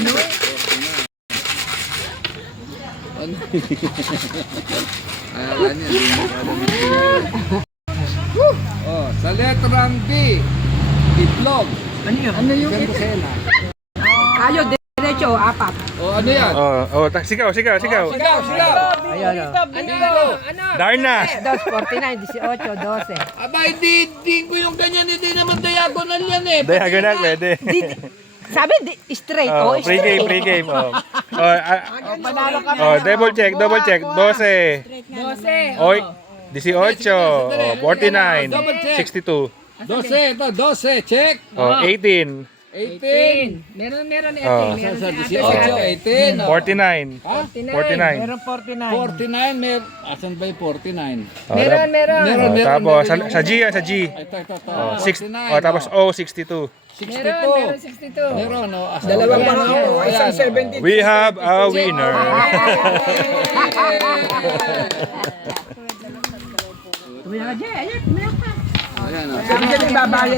ano? Ano? Ayaw niya, hindi mo alam yung oh, sa letrang D, itlog. Ano yun? Ano yung Quercena. Kayo, diretso, apat. Oh, ano yan? Sigaw. Sigaw. Ayan o. Darna. 2, 49, 18, 12. Aba, hindi ko yung ganyan, hindi naman diagonal yan eh. Diagonal, pwede. Sabi, straight. Oh, straight. Pre-game. Panalo ka na. Double check. 12. 12. Oy, 18. 49. Double check. 62. 12, ito, 12, check. 18. 18. Meron 18. Oh. Meron Sa si 18, 18. 49. Ha? 49. Meron 49. 49, may, asan ba yung 49? Meron. Tapos, sa G yan, sa G. Ito. 49. Tapos O, 62. 62. 62. Meron, no? Dalawang pangalan. Isang 70. We have a winner. Tumira ka, Jay. Ayan, tumira ka. Ayan, Sabi dyan, babayad